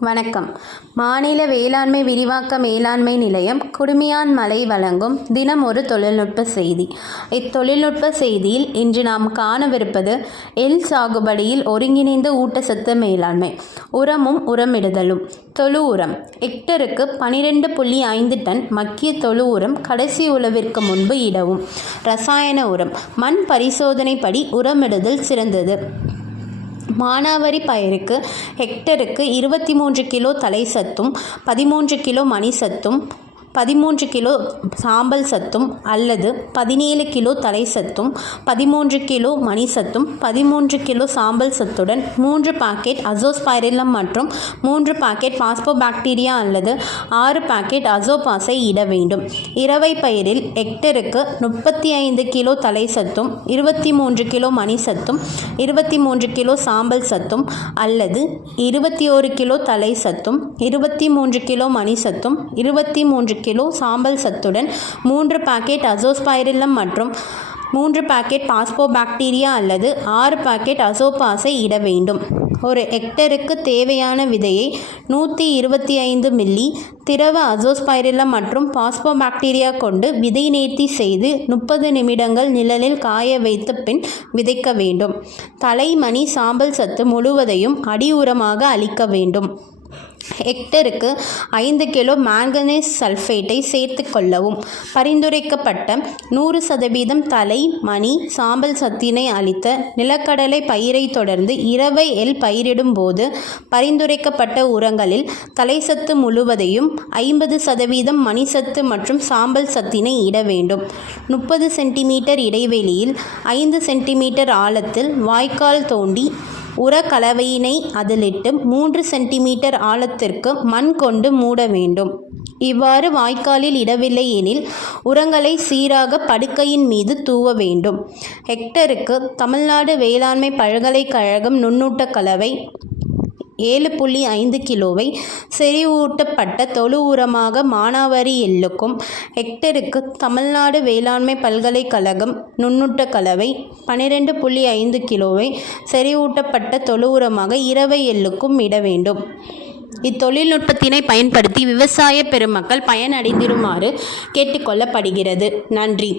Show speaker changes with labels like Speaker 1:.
Speaker 1: வணக்கம். மாநில வேளாண்மை விரிவாக்க மேலாண்மை நிலையம் குடுமியான் மலை வழங்கும் தினம் ஒரு தொழில்நுட்ப செய்தி. இத்தொழில்நுட்ப செய்தியில் இன்று நாம் காணவிருப்பது எல் சாகுபடியில் ஒருங்கிணைந்த ஊட்டச்சத்து மேலாண்மை உரமும் உரமிடுதலும் தொழு உரம். ஹெக்டருக்கு பனிரெண்டு புள்ளி ஐந்து டன் மக்கிய தொழு உரம் கடைசி உழவிற்கு முன்பு இடவும். ரசாயன உரம் மண் பரிசோதனைப்படி உரமிடுதல் சிறந்தது. மானாவரி பயிருக்கு ஹெக்டருக்கு இருபத்தி மூன்று கிலோ தலை சத்தும் பதிமூன்று கிலோ மணி சத்தும் பதிமூன்று கிலோ சாம்பல் சத்தும் அல்லது பதினேழு கிலோ தலை சத்தும் பதிமூன்று கிலோ மணி சத்தும் பதிமூன்று கிலோ சாம்பல் சத்துடன் மூன்று பாக்கெட் அசோஸ்பைரிலம் மற்றும் மூன்று பாக்கெட் பாஸ்போபாக்டீரியா அல்லது ஆறு பாக்கெட் அசோபாஸை இட வேண்டும். இரவை பயிரில் ஹெக்டருக்கு முப்பத்தி ஐந்து கிலோ தலை சத்தும் இருபத்தி மூன்று கிலோ மணி சத்தும் இருபத்தி மூன்று கிலோ சாம்பல் சத்தும் அல்லது இருபத்தி ஒரு கிலோ தலை சத்தும் இருபத்தி மூன்று கிலோ மணி சத்தும் இருபத்தி மூன்று கிலோ சாம்பல் சத்துடன் மூன்று பாக்கெட் அசோஸ்பைரிலம் மற்றும் மூன்று பாக்கெட் பாஸ்போபாக்டீரியா அல்லது ஆறு பாக்கெட் அசோபாஸை இட வேண்டும். ஒரு ஹெக்டருக்கு தேவையான விதையை நூற்றி இருபத்தி ஐந்து மில்லி திரவ அசோஸ்பைரிலம் மற்றும் பாஸ்போபாக்டீரியா கொண்டு விதை நேர்த்தி செய்து முப்பது நிமிடங்கள் நிழலில் காய வைத்த பின் விதைக்க வேண்டும். தலைமணி சாம்பல் சத்து முழுவதையும் அடி உரமாக அளிக்க வேண்டும். ஹெக்டருக்கு ஐந்து கிலோ மாங்கனீஸ் சல்ஃபேட்டை சேர்த்து கொள்ளவும். பரிந்துரைக்கப்பட்ட நூறு சதவீதம் தலை மணி சாம்பல் சத்தினை அளித்த நிலக்கடலை பயிரை தொடர்ந்து இரவை எல் பயிரிடும் போது பரிந்துரைக்கப்பட்ட உரங்களில் தலைசத்து முழுவதையும் ஐம்பது சதவீதம் மணிசத்து மற்றும் சாம்பல் சத்தினை இட வேண்டும். முப்பது சென்டிமீட்டர் இடைவெளியில் ஐந்து சென்டிமீட்டர் ஆழத்தில் வாய்க்கால் தோண்டி உரக்கலவையினை அதிலிட்டு மூன்று சென்டிமீட்டர் ஆழத்திற்கு மண் கொண்டு மூட வேண்டும். இவ்வாறு வாய்க்காலில் இடவில்லை எனில் உரங்களை சீராக படுக்கையின் மீது தூவ வேண்டும். ஹெக்டருக்கு தமிழ்நாடு வேளாண்மை பல்கலைக்கழகம் நுண்ணூட்ட கலவை ஏழு புள்ளி ஐந்து கிலோவை செறிவூட்டப்பட்ட தொழு உரமாக மானாவாரி எள்ளுக்கும் ஹெக்டருக்கு தமிழ்நாடு வேளாண்மை பல்கலைக்கழகம் நுண்ணூட்ட கலவை பன்னிரெண்டு புள்ளி ஐந்து கிலோவை செறிவூட்டப்பட்ட தொழு உரமாக இரவை எள்ளுக்கும் இட வேண்டும். இத்தொழில்நுட்பத்தினை பயன்படுத்தி விவசாய பெருமக்கள் பயனடைந்திருமாறு கேட்டுக்கொள்ளப்படுகிறது. நன்றி.